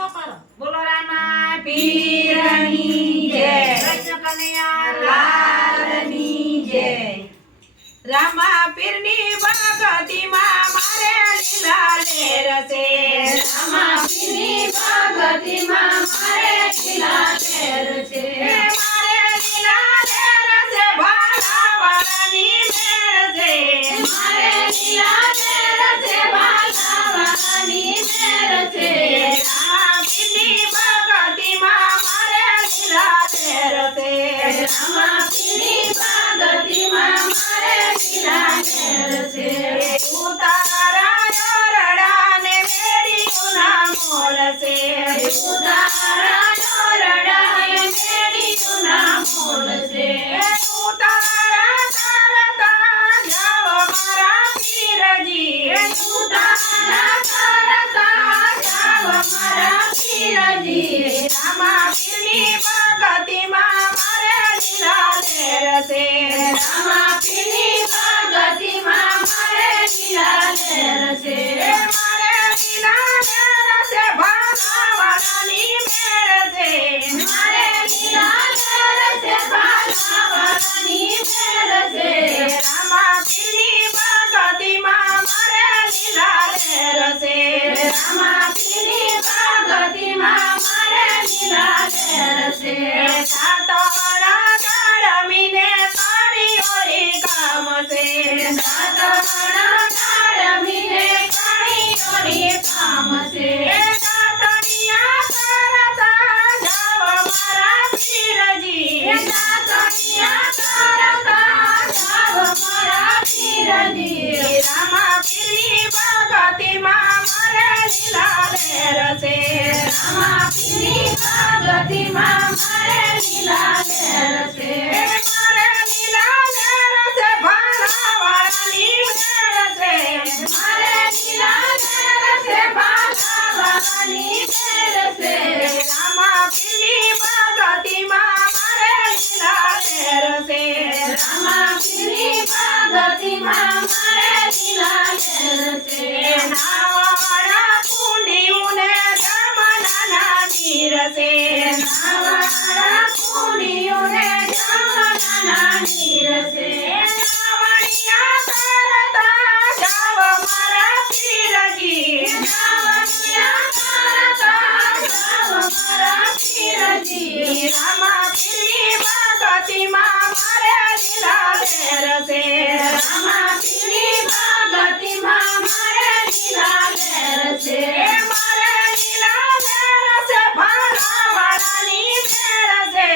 બોલો રામા પીરની જય, કૃષ્ણ કનૈયા લાલની જય। રામા પીરની ભગતીમાં મારે લીલા લેર છે, રામા પીરની ભગતીમાં મારે લીલા લેર છે, મારે લીલા લેર છે ભાલાવાળાની મેળ છે, મારે લીલા લેર છે ભાલાવાળાની મેર છે, રામા પીરની ભગતીમાં મારે લીલા લેર છે, રામા પીરની ભગતીમાં મારે લીલા લેર છે, ઉતારા યોરડાને મેળીઓના મોલ છે, ઉતારા યોરડાએ મેળીઓના મોલ છે, ઉતારા તારતા જાવ મારા પીરજી, ઉતારા તારતા જાવ મારા પીરજી, રામા પીરની ભગતીમાં મારે લીલા લેર છે, રામા પીરની ભગતીમાં મારે લીલા લેર છે, મારે લીલા લેર છે ભાલાવાળાની મેળ છે, મારે લીલા લેર છે ભાલાવાળાની મેર છે, રામા પીરની ભગતીમાં મારે લીલા લેર છે, રામા પીરની ભગતીમાં મારે લીલા લેર છે, સાતવણા કાળમીને પાણી ઓરી કામ છે, સાતવણા કાળમીને પાણીઓની કામ છે, કાતરિયા કરતા જાવ મારા પીરજી, સાતરિયા કરતા જાવ મારા પીરજી, રામા પીરની ભગતીમાં મારે લીલા લેર છે, રામા પીરની ભગતીમાં મારે લીલા લેર છે, મારે લીલા લેર છે ભાલાવાળાની મેળ છે, મારે લીલા લેર છે ભાલાવાળાની મેર છે, રામા પીરની ભગતીમાં મારે લીલા લેર છે, રામા પીરની ભગતીમાં મારે લીલા લેર છે, નાવાળા કુંડીઓને જમનાના નીર છે, નાવાળા કુંડીઓને જમનાના નીર છે, નાવણિયા કરતા જાવ મારા પીરજી, નાવણિયા કરતા જાવ મારા પીરજી, રામા પીરની ભગતીમાં મારે લીલા લેર છે, રામા પીરની ભગતીમાં મારે લીલા લેર છે, મારે લીલા લેર છે ભાલાવાળાની મેળ છે,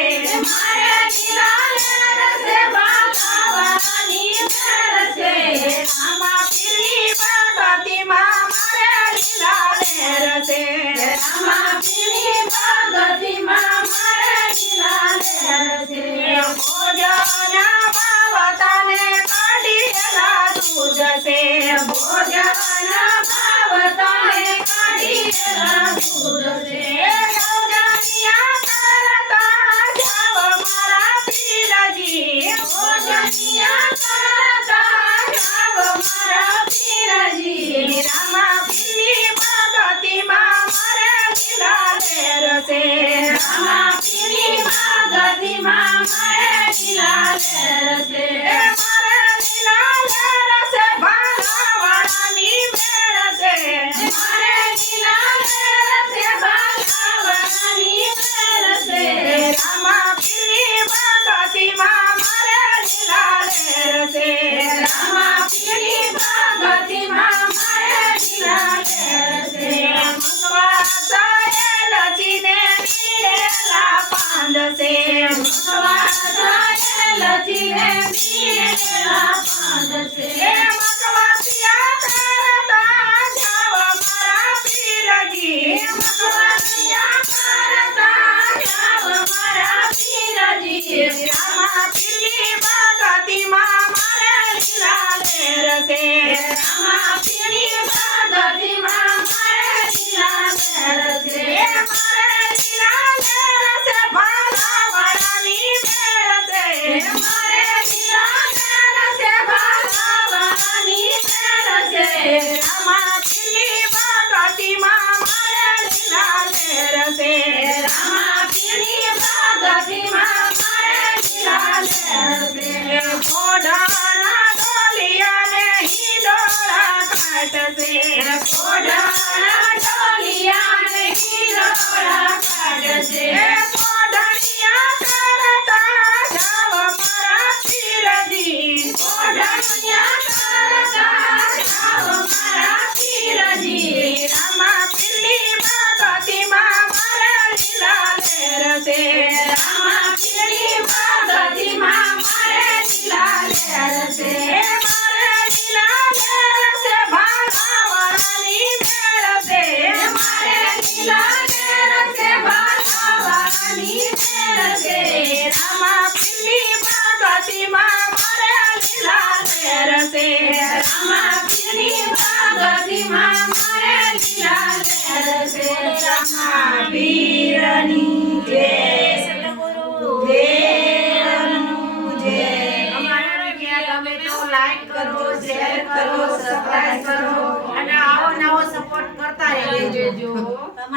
મારે લીલા લેર છે ભાલાવાળાની મેર છે, રામા પીરની ભગતીમાં મારે લીલા લેર છે, રામા પીરની ભગતીમાં મારે લીલા લેર છે, ભોજના ભાવતાને કાઢીએલા દૂધ છે, ભોજનના ભાવતાને કાઢીએલા દૂધ છે, ભોજનિયા કરતા જાવ મારા પીરજી, ભોજનિયા કરતા જાવ મારા પીરજી, રામા પીરની ભગતીમાં મારે લીલા લેર છે, રામા પીરની ભગતીમાં મારે લીલા લેર છે, મારે લીલા લેર છે ભાલાવાળાની મેળ છે, મારે લીલા લેર છે ભાલાવાળાની મેર છે, રામા પીરની ભગતીમાં મારે લીલા લેર છે, રામા પીરની ભગતીમાં મારે લીલા લેર છે, મગવા સાયેલજીને પીરેલા પાંદ છે, મગવા સાયેલજીને પીરેલા પાંદ છે, મગવાસિયા કરતા જાવ મારા પીરજી, મગવાસિયા કરતા જાવ મારા પીરજી, રામા પીરની ભગતીમાં મારે લીલા લેર છે, રામા પીરની ભગતીમાં મારે લીલા લેર છે, મારે લીલા લેર છે ભાલાવાળાની મેળ છે, મારે લીલા લેર છે ભાલાવાળાની મેર છે, રામા પીરની ભગતીમાં મારે લીલા લહેર છે રામા પીરની ભગતિમાં મારે લીલા લહેર છે. કોઢાણા ડોલિયા ને હિંડોળા કાઢશે કોઢાણા ડોલિયા ને હિંડોળા કાઢશે. કોઢણિયા કરતા જાવ મારા પીરજી કોઢણિયા કરતા જાવ મારા પીરજી. રામા પીરની ભગતિમાં મારે લીલા લહેર છે રામા પીરની ભગતિમાં મારે લીલા લહેર છે. મારે લીલા લહેર છે ભાલાવાળાની મેળ છે મારે લીલા લહેર છે ભાલાવાળાની મેળ છે. રામા પીરની ભગતિમાં મારે લીલા લહેર છે રામા પીરની ભગતિમાં મારે લીલા લહેર છે. રામા પીરની જય દેવનું જય. અમારા વિડીયો ગમે તો લાઈક કરો, શેર કરો, સબસ્ક્રાઇબ કરો અને આવો નવો સપોર્ટ કરતા રહેજો.